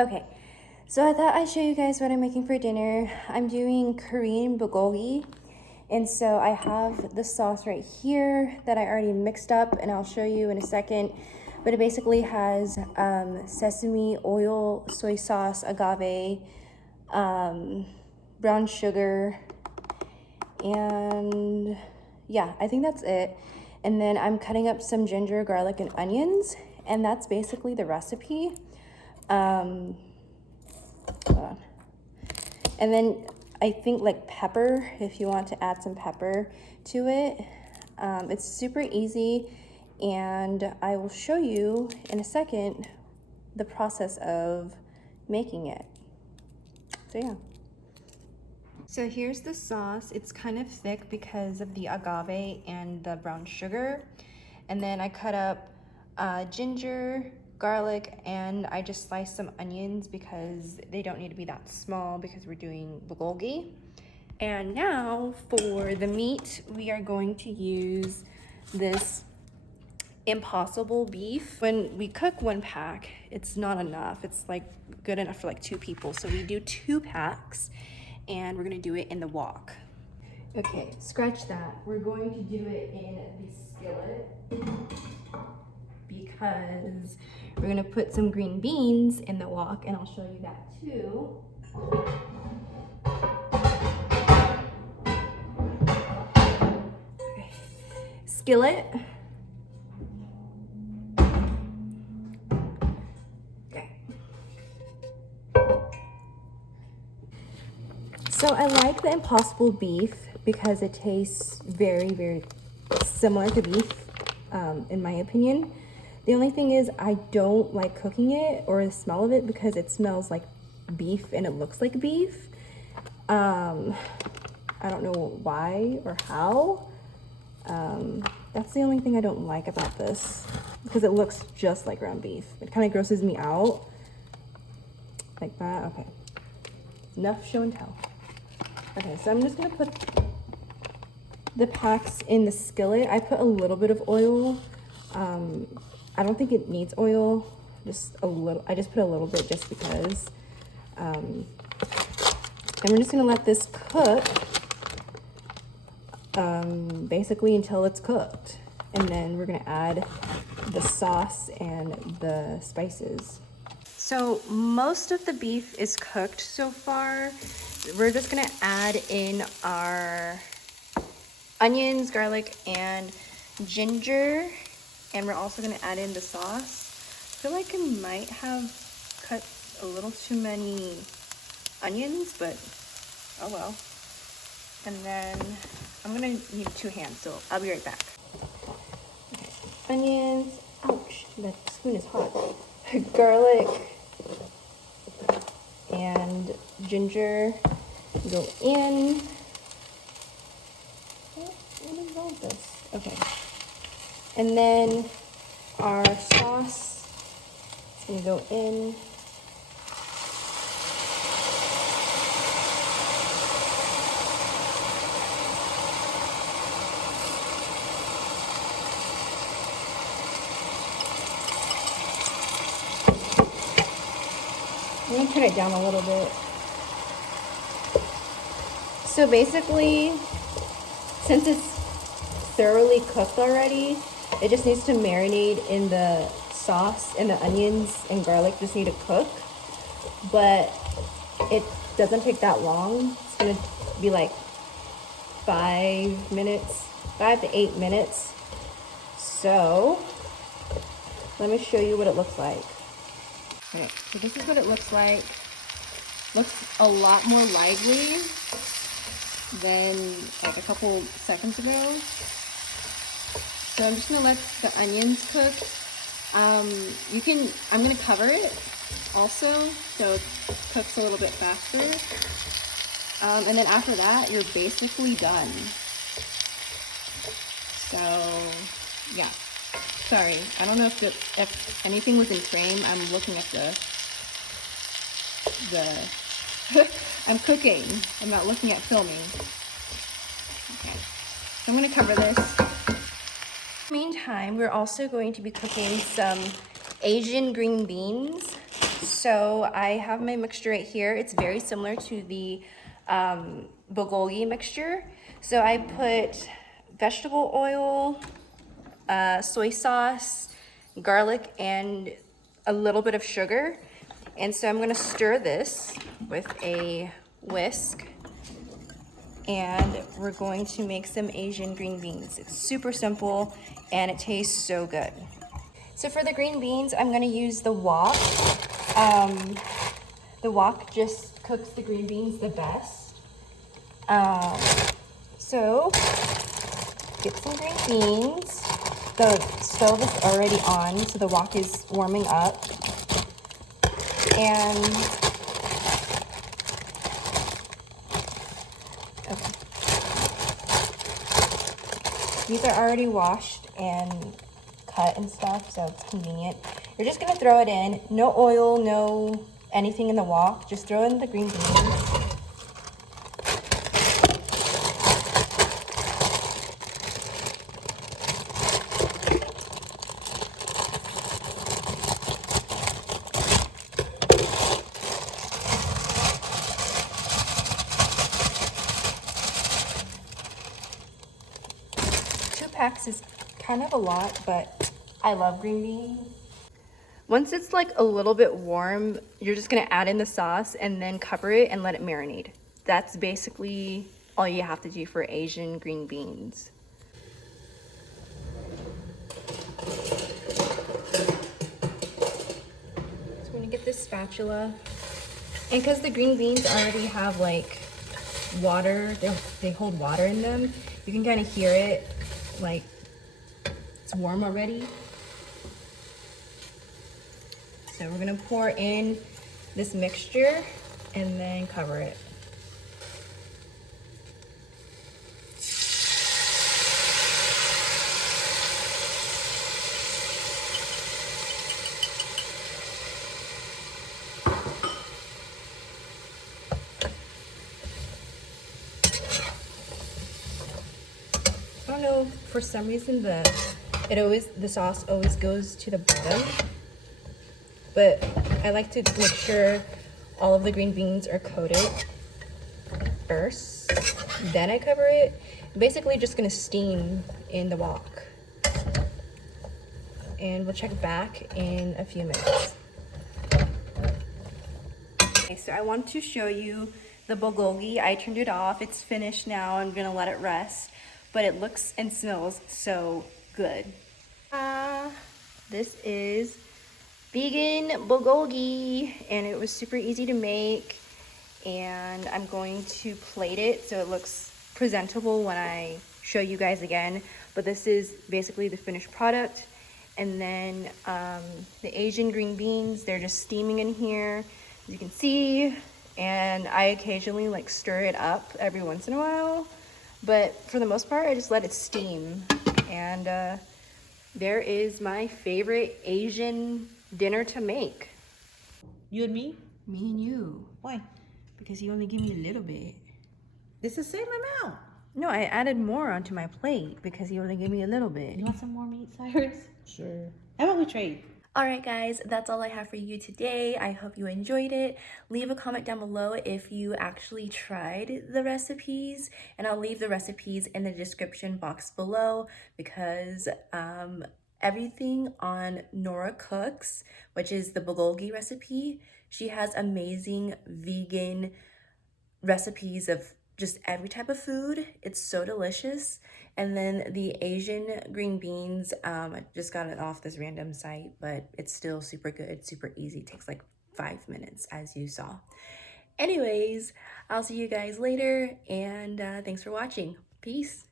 Okay, so I thought I'd show you guys what I'm making for dinner. I'm doing Korean bulgogi. And so I have the sauce right here that I already mixed up, and I'll show you in a second. But it basically has sesame oil, soy sauce, agave, brown sugar, and yeah, I think that's it. And then I'm cutting up some ginger, garlic, and onions, and that's basically the recipe. Hold on. And then I think like pepper, if you want to add some pepper to it. It's super easy, and I will show you in a second the process of making it. So yeah. So here's the sauce. It's kind of thick because of the agave and the brown sugar. And then I cut up ginger, garlic, and I just sliced some onions because they don't need to be that small because we're doing bulgogi. And now for the meat, we are going to use this Impossible beef. When we cook one pack, it's not enough. It's like good enough for like 2 people. So we do 2 packs, and we're gonna do it in the wok. Okay, scratch that. We're going to do it in the skillet because we're gonna put some green beans in the wok, and I'll show you that too. Okay. Skillet. So I like the Impossible beef because it tastes very, very similar to beef, in my opinion. The only thing is I don't like cooking it or the smell of it because it smells like beef and it looks like beef. I don't know why or how. That's the only thing I don't like about this because it looks just like ground beef. It kind of grosses me out. Like that, okay. Enough show and tell. Okay, so I'm just gonna put the packs in the skillet. I put a little bit of oil. I don't think it needs oil, just a little. I just put a little bit just because. And we're just gonna let this cook basically until it's cooked. And then we're gonna add the sauce and the spices. So most of the beef is cooked so far. We're just gonna add in our onions, garlic, and ginger. And we're also gonna add in the sauce. I feel like I might have cut a little too many onions, but oh well. And then I'm gonna need 2 hands, so I'll be right back. Okay. Onions, ouch, that spoon is hot. Garlic and ginger go in. What is all this? Okay. And then our sauce is gonna go in. I'm gonna turn it down a little bit. So basically, since it's thoroughly cooked already, it just needs to marinate in the sauce, and the onions and garlic just need to cook. But it doesn't take that long. It's gonna be like 5 minutes, 5 to 8 minutes. So let me show you what it looks like. Okay, so this is what it looks like. Looks a lot more lively than like a couple seconds ago. So I'm just gonna let the onions cook. I'm gonna cover it also, so it cooks a little bit faster. And then after that, you're basically done. So yeah. Sorry, I don't know if anything was in frame. I'm looking at I'm cooking. I'm not looking at filming. Okay, so I'm gonna cover this. Meantime, we're also going to be cooking some Asian green beans. So I have my mixture right here. It's very similar to the bulgogi mixture. So I put vegetable oil, soy sauce, garlic, and a little bit of sugar. And so I'm gonna stir this with a whisk, and we're going to make some Asian green beans. It's super simple and it tastes so good. So for the green beans, I'm gonna use the wok. The wok just cooks the green beans the best. So get some green beans. The stove is already on, so the wok is warming up. And okay. These are already washed and cut and stuff, so it's convenient. You're just gonna throw it in. No oil, no anything in the wok. Just throw in the green beans. 2 packs is kind of a lot, but I love green beans. Once it's like a little bit warm, you're just gonna add in the sauce and then cover it and let it marinate. That's basically all you have to do for Asian green beans. So I'm gonna get this spatula. And because the green beans already have like water, they hold water in them, you can kind of hear it, like it's warm already. So we're gonna pour in this mixture and then cover it. I don't know, for some reason the sauce always goes to the bottom, but I like to make sure all of the green beans are coated first, then I cover it. I'm basically just gonna steam in the wok, and we'll check back in a few minutes. Okay, so I want to show you the bulgogi. I turned it off. It's finished now. I'm gonna let it rest, but it looks and smells so good. This is vegan bulgogi, and it was super easy to make, and I'm going to plate it so it looks presentable when I show you guys again. But this is basically the finished product. And then the Asian green beans, they're just steaming in here, as you can see, and I occasionally like stir it up every once in a while, but for the most part I just let it steam. And there is my favorite Asian dinner to make. You and me? Me and you. Why? Because you only give me a little bit. It's the same amount. No, I added more onto my plate because you only gave me a little bit. You want some more meat, Cyrus? Sure. How about we trade? Alright guys, that's all I have for you today. I hope you enjoyed it. Leave a comment down below if you actually tried the recipes, and I'll leave the recipes in the description box below, because everything on Nora Cooks, which is the bulgogi recipe, she has amazing vegan recipes of just every type of food. It's so delicious. And then the Asian green beans, I just got it off this random site, but it's still super good, super easy. It takes like 5 minutes, as you saw. Anyways, I'll see you guys later, and thanks for watching. Peace.